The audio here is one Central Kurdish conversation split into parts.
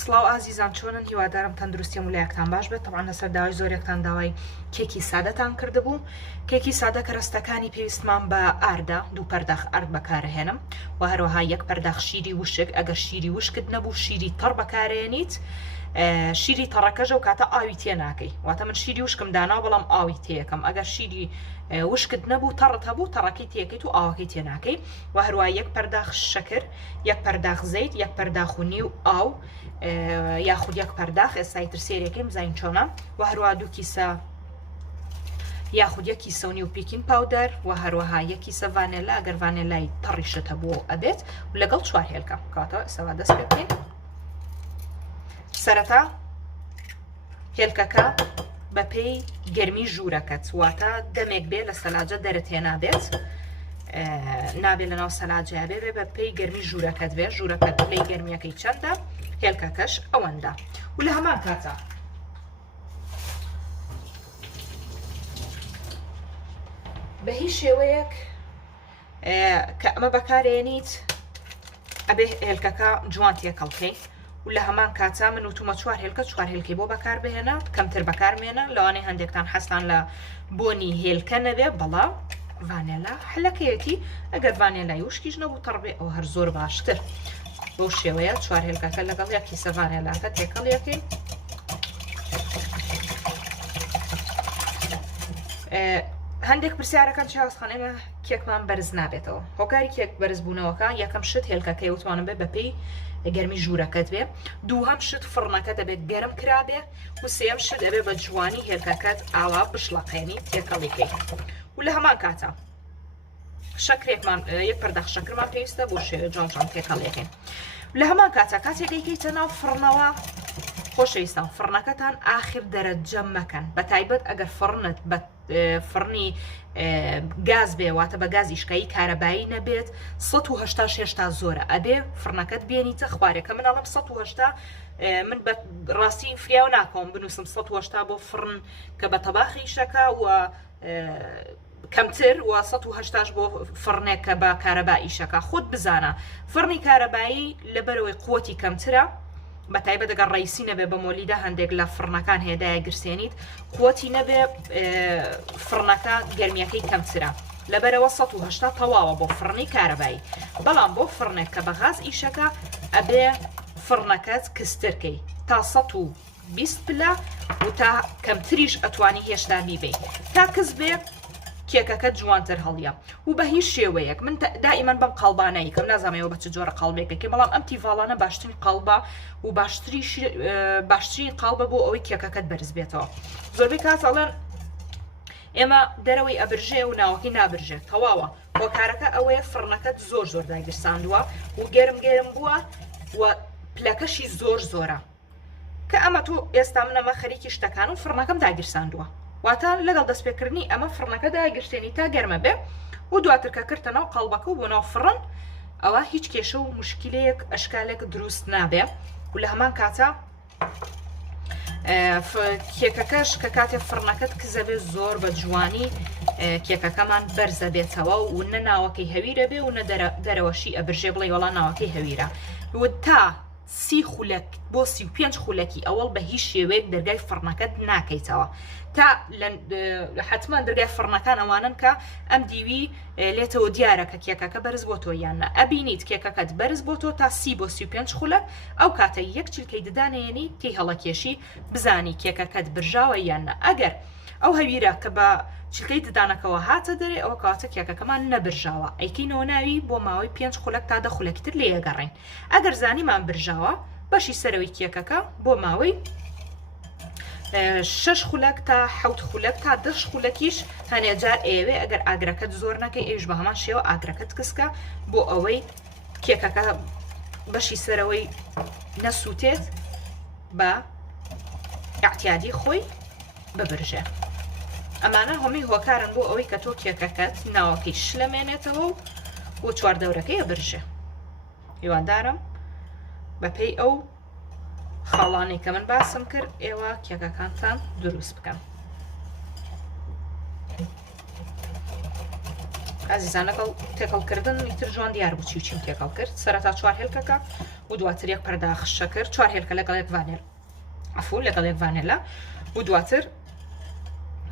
سڵاو ئازیزان چۆنن هیوادارم تەندروستی مولایەکتان باش بێت طبعا لەسەر داوای زۆرێکتان داوای کێکی سادەتان کردبوو کێکی سادە کە ڕستەکانی پێویستمان بە ئاردا دوو پەرداخ ئارد بەکارهێنم و هەروەها یەک پەرداخ شیری وشک ئەگەر شیری وشکت نەبوو شیری تەڕ بەکارهێنیت شیری تەڕەکەژە و کاتە ئاوی تێ ناکەی واتە من شیری وشکم دانا بەڵام ئاوی تێیەکەم ئەگەر شیری وشکت نەبوو تەڕت هەبوو تەڕەکەی تێکەیت و ئاوەکەی تێ ناکەی و هەروە یەک پەرداخ شەکر یەک پەرداخ زەیت یەک پەرداخ و نیو ئاو یاخود یەک پەرداخ ئێستای تر سێرێکیم زین چۆنە و هەروە دوو کیسە یاخود یەک کیسە و نیو پیکین پاودەر و هەروەها یەک کیسە ڤانێلا ئەگەر ڤانێلای تەڕیشت هەبوو ئەبێت و لەگەڵ 4 هێلکە کاتەوە ئێستا دەست پێ بکەین سەرەتا هێلکەکە بە پێی گەرمی ژوورەکەت واتە دەمێک بێ لە سەلاجە دەرت هێ نابێت نابێت لەناو سەلاجەیە بێ بە پێی گەرمی ژوورەکەت بێ ژوورەکەت پلەی گەرمیەکەی چەندە هێلکەکەش ئەوەندە و لە هەمان کاتە بە هیچ شێوەیەک کە ئەمە بەکارێنیت ئەبێ هێلکەکە جوان تێکەڵکەی و لە هەمان کاتە من وتومە 4 هێلکە 4 هێلکەی بۆ بەکار بهێنە کەمتر بەکارمێنە لەوانەیە هەندێکتان حەستان لە بۆنی هێلکە نەبێ بەڵام ڤانێلا حلەکەیەتی ئەگەر ڤانێلای وشکیش نەبوو تەڕبێ ئەو هەر زۆر باشتر بەو شێوەیە 4 هێلکەکە لەگەڵ یەک کیسە ڤانێلاکە تێکەڵ یەکەین هەندێک پرسیارەکان چاوەستخان ئێمە کێکمان بەرز نابێتەوە هۆکاری کێک بەرز بوونەوەکە یەکەم شت هێلکەکەی وتوانم بێ بە پێی گەرمی ژوورەکەت بێ دووهەم شت فڕنەکە دەبێت گەرم کرابێ و سێم شت دەبێت بە جوانی هێلکەکەت ئاوا بشڵەقێنی تێکەڵیکەی و لە هەمان کاتە شەکرێکمان یەک پەرداخ شەکرمان پێویستە بۆ شێوێ جوان تێکەڵیەکەین لە هەمان کاتە کاتێکیکەیتە ناو فڕنەوە خۆشەویستان فڕنەکەتان ئاخر دەرەجە مەکەن بە تایبەت ئەگەر فڕنت بە فڕنی گاز بێ واتە بە گاز ئیشکایی کارەبایی نەبێت 180 زۆرە ئەبێ فڕنەکەت بێنیتە خوارێکە منەڵم 180 من بە ڕاستی فریاو ناکەم بنووسم 180 بۆ فڕن کە بە تەباخی شەکە و کەمتر و 180 بۆ فڕنێک کە بە کارەبایی شەکە خۆت بزانە فڕنی کارەبایی لەبەرەوەی قووەتی کەمترە بە تایبەت دەگەر ڕیسی نەبێ بە مۆلیدا هەندێک لە فڕنەکان هێدایە گرسێنیت قووەتی نەبێ فڕنەکە گەرمیەکەی کەمترە لەبەرەوە 180 تەواوە بۆ فڕنی کارەبایی بەڵام بۆ فڕنێک کە بە غاز ئیشەکە ئەبێ فڕنەکەت کسترکەی تا 120 پلە و تا کەمتریش ئەتوانی هێشتانی بێ تا کەس بێ کێکەکە جوانتر هەڵیە و بە هیچ شێوەیەک من دائیمەن بەم قەڵبانەی کەم نازانەوە بە چ جۆرە قەڵبێکەکەی بەڵام ئەم تیڤاڵانە باشترین قەڵبە و باشترین قەڵبە بۆ ئەوەی کێکەکەت بەرز بێتەوە زۆربەی کات ئەڵێن ئێمە دەرەوەی ئەبرژێ و ناوەکی نابرژێت تەواوە هۆکارەکە ئەوەیە فڕنەکەت زۆر داگیرساندووە و گەرم بووە و پلەکەشی زۆرە کە ئەمە تۆ ئێستا منەمە خەریکی شتەکان و فڕنەکەم داگیرساندووە واتە لەگەڵ دەستپێکردنی ئەمە فڕنەکە داگرستێنی تا گەرمە بێ و دواتر کە کردتەنەوە قەڵبەکە و بۆ ناو فڕن ئەوە هیچ کێشە و مشکلەیەک ئەشکالێک دروست نابێ و لە هەمان کاتە کێکەکەش کە کاتێک فڕنەکەت کزەبێ زۆر بە جوانی کێکەکەمان بەرزە بێتەوە و نە ناوەکەی هەویرە بێ و نە دەرەوەشی ئەبرژێ بڵێ وەڵا ناوەکەی هەویرە و تا 30 خولەک بۆ 35 خولەکی ئەوڵ بە هیچ شێوەیەک دەرگای فڕنەکەت ناکەیتەوە تا حتمما دەرگای فڕنەکان ئەوانن کە ئەم دیوی لێتەوە دیارە کە کێکەکە بەرز بۆ تۆ یاننا ئەبینیت کێکەکەت بەرز بۆ تۆ تا 30 بۆ 35 خولەک ئەو کاتە یەک چیلکەی ددانێنی تی هەڵەکێشی بزانی کێکەکەت برژاوە یاننا ئەگەر ئەو هەویرە کە بە چیلکەی ددانەکەەوە هاتە دەرێ ئەوە کاتە کێکەکەمان نەبرژاوە ئەیکەینەوە ناوی بۆ ماوەی 5 خولەک تا 10 خولەکتر لێ یەگەڕین ئەگەر زانیمان برژاوە بەشی سەرەوەی کێکەکە بۆ ماوەی 6 خولەک تا 7 خولەک تا 10 خولەکیش هەنێجار ئێوێ ئەگەر ئاگرەکەت زۆر نەکەی ئێش بە هەمان شێوە ئاگرەکەت کسکە بۆ ئەوەی کێکەکە بەشی سەرەوەی نەسووتێت بە ئاعتیادی خۆی ببرژێ ئەمانە هەمووی هۆکارن بۆ ئەوەی کە تۆ کێکەکەت ناوەکەی شلەمێنێتەوە و چواردەورەکەی ئەبرژێ هیوادارم بەپێی ئەو خاڵانەی کە من باسم کرد ئێوە کێکەکانتان دروست بکەن ئازیزان لەگەڵ تێکەڵکردن ئیتر جوان دیار بوو چی و چیم تێکەڵ کرد سەرەتا 4 هێلکەکە و دواتر یەک پەرداخ شەکر 4 هێلکە لەگەڵ یەک ڤانێل عەفو لەگەڵ یەک ڤانێلا و دواتر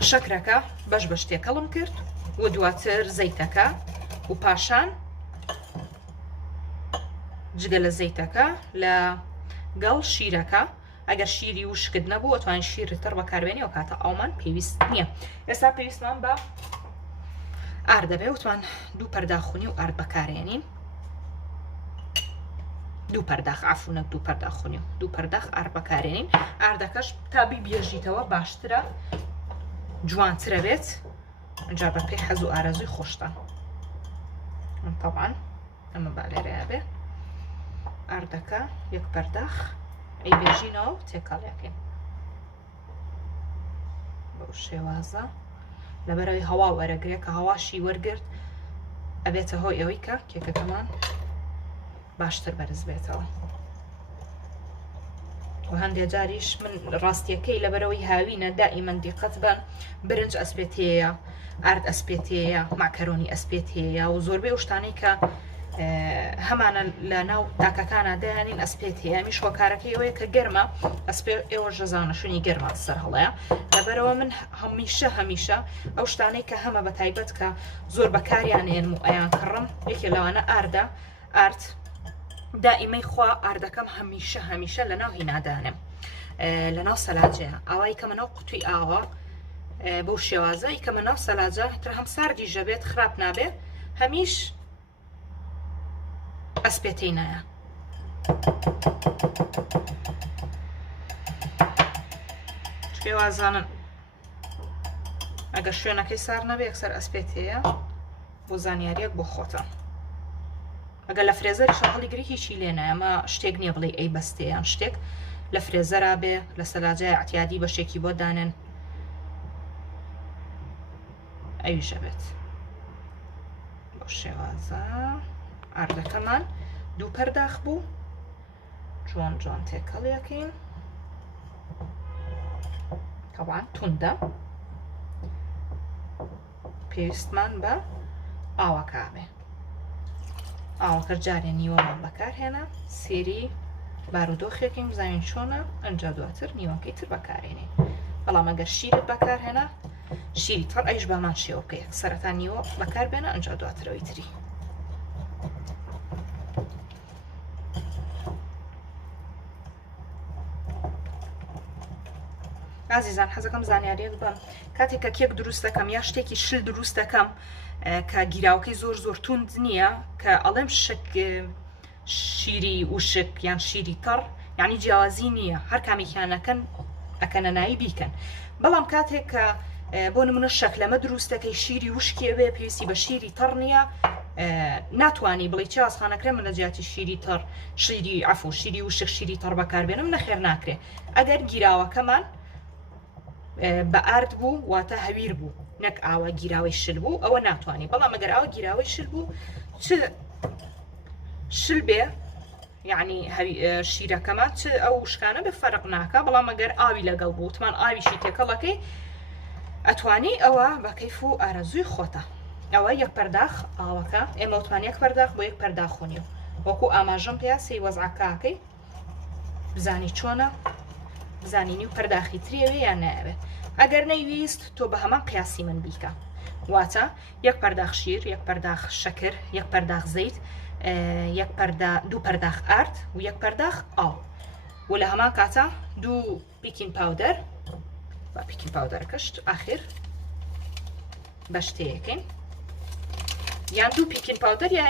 شەکرەکە بەش تێکەڵم کرد و دواتر زەیتەکە و پاشان جگە لە زەیتەکە لەگەڵ شیرەکە ئەگەر شیری وشکت نەبوو ئەتوانین شیری تر بەکاربێنی و کاتە ئەومان پێویست نییە ئێستا پێویستمان بە ئار دەبێ وتوان دوو پەرداخونی و ئارد بەکارێنین دوو پەرداخ عەفوونەک دوو پەرداخونی و دوو پەرداخ ئار بەکارێنین ئاردەکەش تا بیبێژیتەوە باشترە جوانترە بێت ئەجا بە پێی حەز و ئارەزوی خۆشتە طبعاً ئەمە بالێرەیە بێ ئاردەکە یەک پەرداخ ئەی بێژینەوە و تێکەڵیەکەین بەو شێوازە لەبەرەوەی هەوا وەرەگرێت کە هەواشی وەرگرت ئەبێتە هۆی ئەوەی کە کێکەکەمان باشتر بەرز بێتەوە و هەندێک جاریش من ڕاستیەکەی لەبەرەوەی هاوینە دائیمەن دیقەت بن برنج ئەسپێتەیە ئارد ئەسپێتەیە ماکەرۆنی ئەسپێتەیە و زۆربەی ئەو شتانەی کە هەمانە لە ناو تاکەکانە دەیانین ئەسپێتەیە ئەمیش هۆکارەکەی ئەوەیە کە گەرمە ئەسپێ ئێوە ژەزانە شوێنی گەرمە سەر هەڵەیە لەبەرەوە من هەمیشە ئەو شتانەی کە هەمە بە تایبەت کە زۆر بەکاریانێنم و ئەیان کڕم یەکێ لەوانە ئاردە ئارد دائیمەی خوا ئاردەکەم هەمیشە لە ناو هینادانم لە ناو سەلاجەیە ئاوای کەمە ناو قوتوی ئاوە بەو شێوازە کەمە ناو سەلاجە تر هەم ساردی ژەبێت خراپ نابێت هەمیش ئەسپێتەی نایە شێوازانن ئەگەر شوێنەکەی سار نەبێ یەکسەر ئەسپێتەیە بۆ زانیاریەک بۆ خۆتە ئەگەر لە فرێزەری شەهڵی گری هیچی لێ نایە ئەمە شتێک نییە بڵێ ئەی بەستەیان شتێک لە فرێزەرا بێ لە سەلاجای ئەعتیادی بەشێکی بۆ دانێن ئەویشە بێت بۆ شێوازە ئاردەکەمان دوو پەرداخ بوو جوان تێکەڵیەکەین طبعاً توندە پێویستمان بە ئاوەکە بێ ئاوەکە جارێ نیوەمان بەکارهێنا سێری بارودۆخێکین بزانین چۆنە ئەنجا دواتر نیوەکەی تر بەکارێنێ بەڵام ئەگەر شیرت بەکارهێنا شیری تڕ ئەیش بامان شێوە بکە یەک سەرەتا نیوە بەکاربێنە ئەنجا دواترەوەی تری ئازیزان حەزەکەم زانیاریەک بم کاتێک کە کێک دروست دەکەم یا شتێکی شل دروست دەکەم کە گیراوەکەی زۆر توند نییە کە ئەڵێم شیری وشک یان شیری تەڕ یعنی جیاوازی نییە هەر کامێکیانەکەن ئەکەنە نایی بیکەن بەڵام کاتێک کە بۆ نمونە شەکلەمە دروست دەکەی شیری وشکێوێ پێویستی بە شیری تەڕ نییە ناتوانی بڵێ چاسخانەکرێ من لە جیاتی شیری تەڕ شیری عەفو شیری وشک شیری تەڕ بەکاربێنم نەخێر ناکرێ ئەگەر گیراوەکەمان بە ئارد بوو واتە هەویر بوو نەک ئاوە گیراوەی شل بوو ئەوە ناتوانانی بەڵام ئەگەر ئاوە گیراوەی شل بوو شل بێ یعنی شیرەکەمان چ ئەو شکانە بە فەرق ناکە بەڵام ئەگەر ئاوی لەگەڵ بوو وتمان ئاویشی تێکەڵەکەی ئەتوانی ئەوە بە کەیف و ئارەزووی خۆتە ئەوە یەک پەرداخ ئاوەکە ئێمە وتمان یەک پەرداخ بۆ یەک پەرداخونی و وەکو ئاماژەم پێیا سێ وەزعەکەکەی بزانی چۆنە بزانینی و پەرداخی ترێوێ یان نایەوێت ئەگەر نەیویست تۆ بە هەمان قیاسی من بیکە واتە یەک پەرداخ شیر یەک پەرداخ شەکر یەک پەرداخ زەیت دوو پەرداخ ئارد و یەک پەرداخ ئاو و لە هەمان کاتە دوو پیکین پاودەر با پیکین پاودەرەکەشت ئاخر بە شتەیەکەین یان دوو پیکین پاودەر یا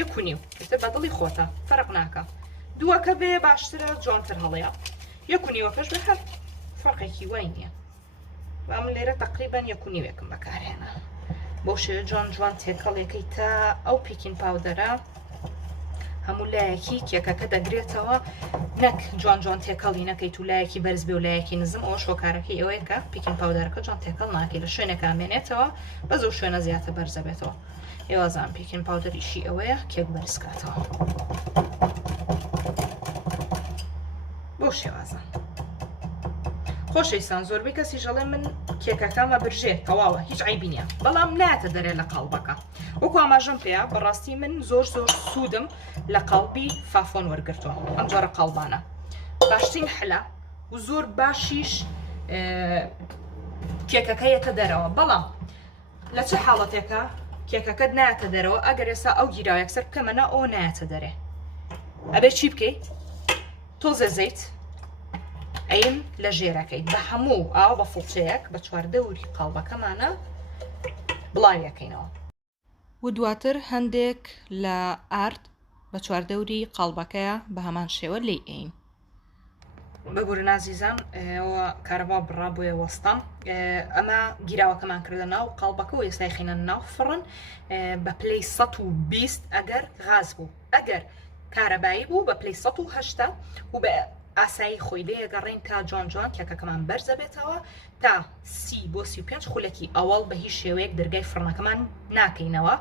یەک و نیو بە دڵی خۆتە فەرق ناکە دووەکە بێ باشترە جوانتر هەڵەیە یەک و نیوەکەش بێ هەر فەرقێکی وای نییە و من لێرە تقریبان یەک و نیوێکم بەکارهێنا بۆ شێوە جوان تێکەڵێکەی تا ئەو پیکین پاودەرە هەموو لایەکی کێکەکە دەگرێتەوە نەک جوان تێکەڵی نەکەیت و لایەکی بەرز بێ و لایەکی نزم ئەوە شۆکارەکەی ئەوەیە کە پیکین پاودەرەکە جوان تێکەڵ ناکەی لە شوێنێکە مێنێتەوە بەز و شوێنە زیاتر بەرزە بێتەوە ئێوازان پیکین پاودەریشی ئەوەیە کێک بەرزکاتەوە بۆ شێوازان خۆشەویستان زۆربەی کەسی ژەڵێ من کێکەکەمە برژێت تەواوە هیچ عیبی نییە بەڵام ناتە دەرێ لە قەڵبەکە وەکو ئاماژەم پێەیە بەڕاستی من زۆر سوودم لە قەڵبی فافۆن وەرگرتووە ئەم جۆرە قەڵبانە باشترین حلا و زۆر باشیش کێکەکەیەتە دەرەوە بەڵام لە چه حاڵەتێکە کێکەکەت نایەتە دەرەوە ئەگەر ئێستا ئەو گیراوە یەکسەر بکەمەنە ئەو نایەتە دەرێ ئەبێ چی بکەیت تۆزە زەیت ئەین لە ژێرەکەیت بە هەموو ئاو بە فڵچەیەک بە چواردەوری قەڵبەکەمانە بڵاویەکەینەوە و دواتر هەندێک لە ئارد بە چواردەوری قەڵبەکەیە بە هەمان شێوە لێی ئەین ببورن ئازیزان ئەوە کارەبا بڕا بۆیە وەستان ئەمە گیراوەکەمان کردە ناو قەڵبەکە و ئێستای خینە ناو فڕن بە پلەی 120 ئەگەر غاز بوو ئەگەر کارەبایی بوو بە پلەی 180 و بە ئاسایی خۆی دەیەگەڕین تا جوان جوان کێکەکەمان بەرزە بێتەوە تا 30 بۆ 35 خولەکی ئەوڵ بە هیچ شێوەیەک دەرگای فڕنەکەمان ناکەینەوە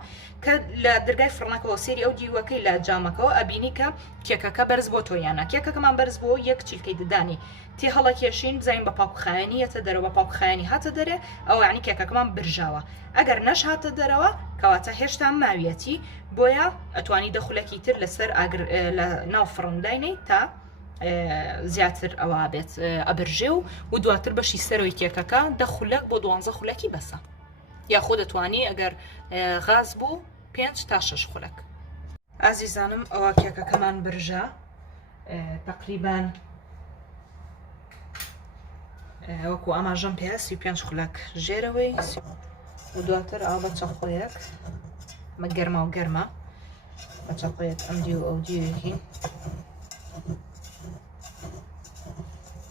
کە لە دەرگای فڕنەکەەوە سێری ئەو دیوەکەی لە جامەکەەوە ئەبینی کە کێکەکە بەرز بۆ تۆیانە کێکەکەمان بەرز بۆ یەک چیلکەی ددانی تێ هەڵە کێشین بزین بە پاکخایەنیەتە دەرەوە پاکخایەنی هاتە دەرێ ئەو یعنی کێکەکەمان برژاوە ئەگەر نەش هاتە دەرەوە کەواتە هێشتا ماویەتی بۆیە ئەتوانی دەخولەکی تر لەسەر لە ناو فڕنداینەی تا زیاتر ئەوە بێت ئەبرژێ و دواتر بەشی سەرۆی کێکەکە 10 خولەک بۆ 12 خولەکی بەسە یاخۆ دەتوانی ئەگەر غاز بوو 5 تا 6 خولەک ئازیزانم ئەوە کێکەکەمان برژە تقریبان وەکو ئاماژەم پێ 35 خولەک ژێرەوەی و دواتر ئەو بە چەقۆیەک مە گەرما و گەرمە بە چەقۆیەک ئەم دی و ئەو دیوێکی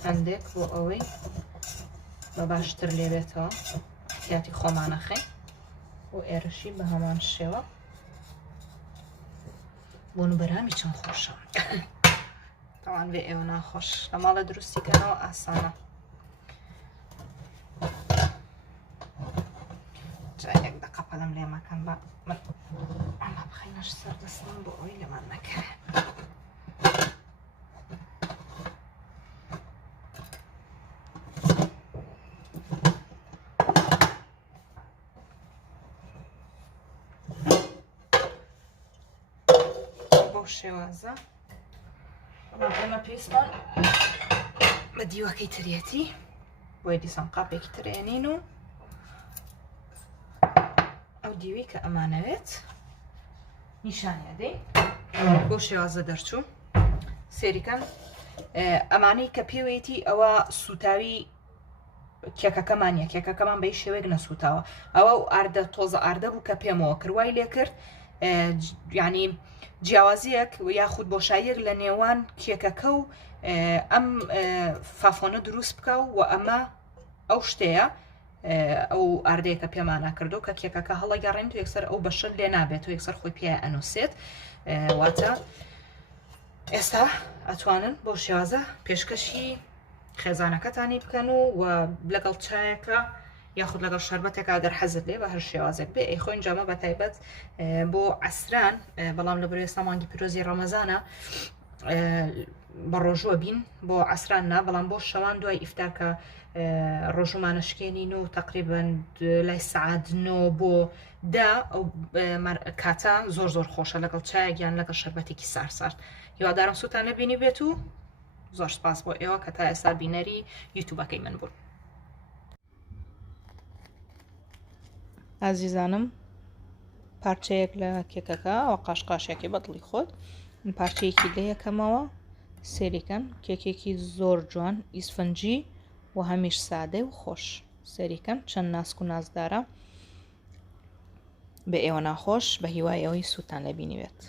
هەندێک بۆ ئەوەی بە باشتر لێبێتەوە احتیاتی خۆمانەخەی و ئێرەشی بە هەمان شێوە بۆ بەرامی چەند خۆشە تاوان بێ ئێوە ناخۆش لە ماڵە دروستیکەنەوە ئاسانە جایەک دەقەپەلم لێمەکەم بە ئەمە بخەینەش سەردەستم بۆ ئەوەی لەمان نەکەوێت شێوازە ئەمە پێستان بە دیوەکەی ترێتی بۆی دیسان قاپێکی ترێنین و ئەو دیوی کە ئەمانەوێت نیشانیادەی بۆ شێوازە دەرچوو سێریکەم ئەمانەی کە پێوێتی ئەوە سوتاوی کێکەکەمانە کێکەکەمان بەی شێوەیەک نەسووتاوە ئەوە و ئاردە تۆزە ئاردە بوو کە پێمەوە کردوای لێ کرد یعنی جیاوازیەک یاخود بۆشاییەک لە نێوان کێکەکە و ئەم فافۆنە دروست بکە و ئەمە ئەو شتەیە ئەو ئاردەیەکە پێمانە کردو کە کێکەکە هەڵەگەڕێن تو یەکسەر ئەو بەشە لێ نابێت و یەکسەر خۆی پێ ئەنووسێت واتە ئێستا ئەتوانن بۆ شێوازە پێشکەشی خێزانەکەتانی بکەن و لەگەڵ چایەکە یاخود لەگەڵ شەربەتێک ئەگەر حەزت لێ بە هەر شێوازێک بێ ئەی خۆین جامە بە تایبەت بۆ عەسران بەڵام لە بەرەوەی سامانگی پیرۆزی ڕەمەزانە بە ڕۆژوە بین بۆ عەسران نا بەڵام بۆ شەوان دوای ئیفتار کە ڕۆژومانەشکێنین و تقریبان لای سعات 9 بۆ 10 ئەو کاتە زۆر خۆشە لەگەڵ چایەکیان لەگەڵ شەربەتێکی سارد هیوادارم سوتان لەبینی بێت و زۆر سپاس بۆ ئێوە کە تا ئێستا بینەری یوتیوبەکەی من بوون. ئازیزانم پارچەیەک لە کێکەکە ئەو قاشقاشێکی بەدڵی خۆت پارچەیەکی لێ یەکەمەوە سێریکەن کێکێکی زۆر جوان ئیسفەنجی و هەمیش سادەی و خۆش سێریکەن چەند ناسک و نازدارە بە ئێوە ناخۆش بە هیوای ئەوەی سووتان لەبینی بێت.